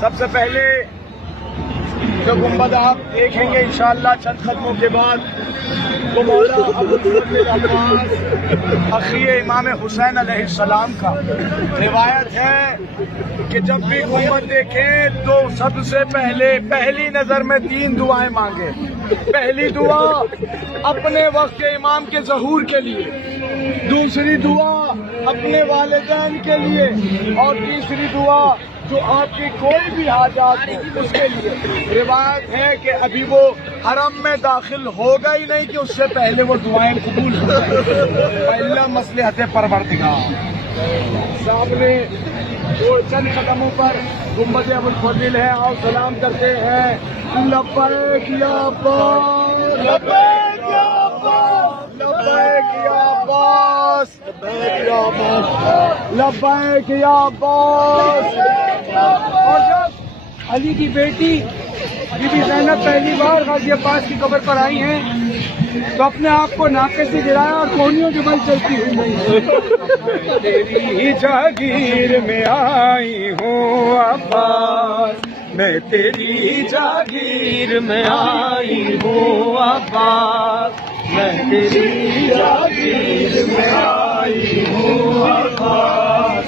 سب سے پہلے جو گنبد آپ دیکھیں گے انشاءاللہ چند قدموں کے بعد وہ مولا ابوالفضل عباس اخی امام حسین علیہ السلام کا روایت ہے کہ جب بھی گنبد دیکھیں تو سب سے پہلی نظر میں 3 دعائیں مانگے. پہلی دعا اپنے وقت کے امام کے ظہور کے لیے، دوسری دعا اپنے والدین کے لیے، اور تیسری دعا جو آپ کی کوئی بھی حاجات ہو اس کے لیے. روایت ہے کہ ابھی وہ حرم میں داخل ہوگا ہی نہیں کہ اس سے پہلے وہ دعائیں قبول ہو جائیں. اللہ مصلحت پروردگار. سامنے چند قدموں پر گنبد ابوالفضل ہے، آؤ سلام کرتے ہیں. لبیک یا عباس، لبیک یا عباس، لبیک یا عباس، لبیک یا عباس، لبیک یا عباس. اور جب علی کی بیٹی بی بی زینب پہلی بار غازی عباس کی قبر پر آئی ہیں تو اپنے آپ کو ناکے سے گرایا اور کونیوں کے بل چلتی ہوئی. تیری ہی جاگیر میں آئی ہوں عباس، میں تیری جاگیر میں آئی ہوں عباس، میں تیری جاگیر میں آئی ہوں عباس.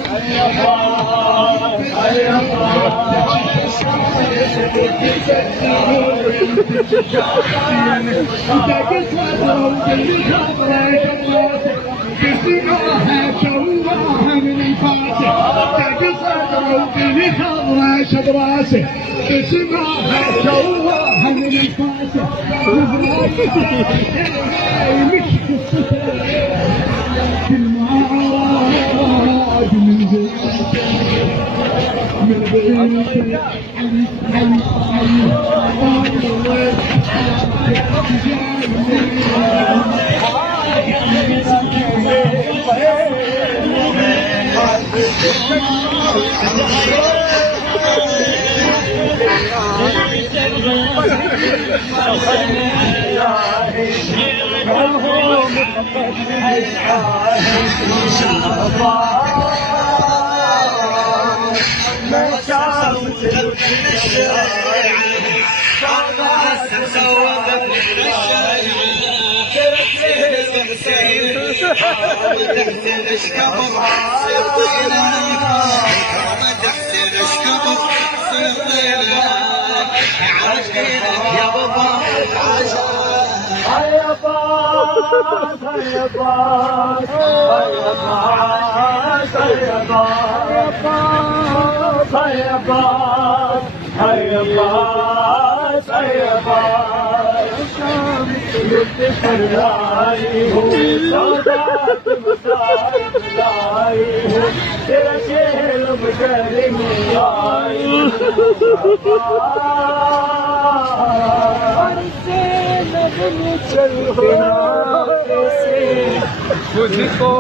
مجھ کو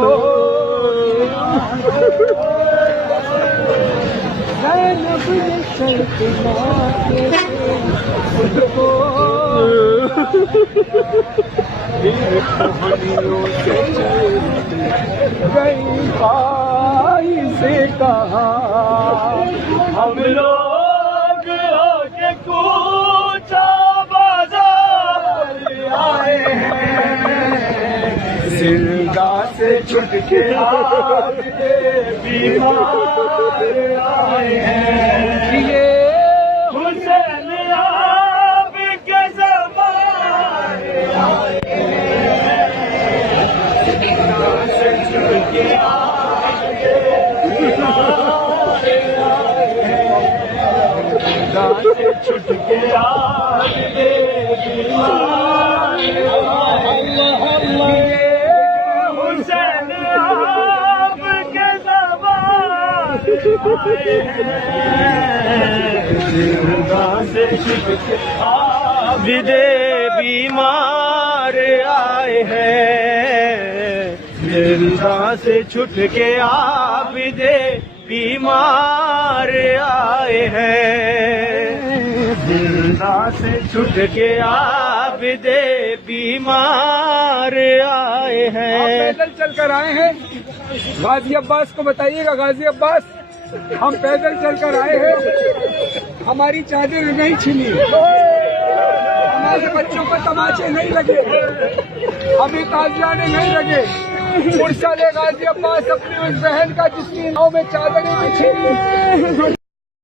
گئی بھائی سے کہا ہم لوگ ہو کے کوچا بازار آئے ہیں، زندہ سے چھٹ کے بیمار آئے ہیں. یہ حسین آپ کے زمانے آئے ہیں، زندہ سے چھٹ کے چھٹ کے حسین آپ کے عابدے بیمار آئے ہیں، زندہ سے چھٹ کے عابدے بیمار آئے ہیں، زندہ سے چھٹ کے عابدے بیمار آئے ہیں. پیدل چل کر آئے ہیں. غازی عباس کو بتائیے گا غازی عباس ہم پیدل چل کر آئے ہیں. ہماری چادریں نہیں چھنی، ہمارے بچوں کو تماچے نہیں لگے، ہمیں تازیانے نہیں لگے۔ مرشد غازی عباس اپنی اس بہن کا جس کی ناؤں میں چادریں بچھی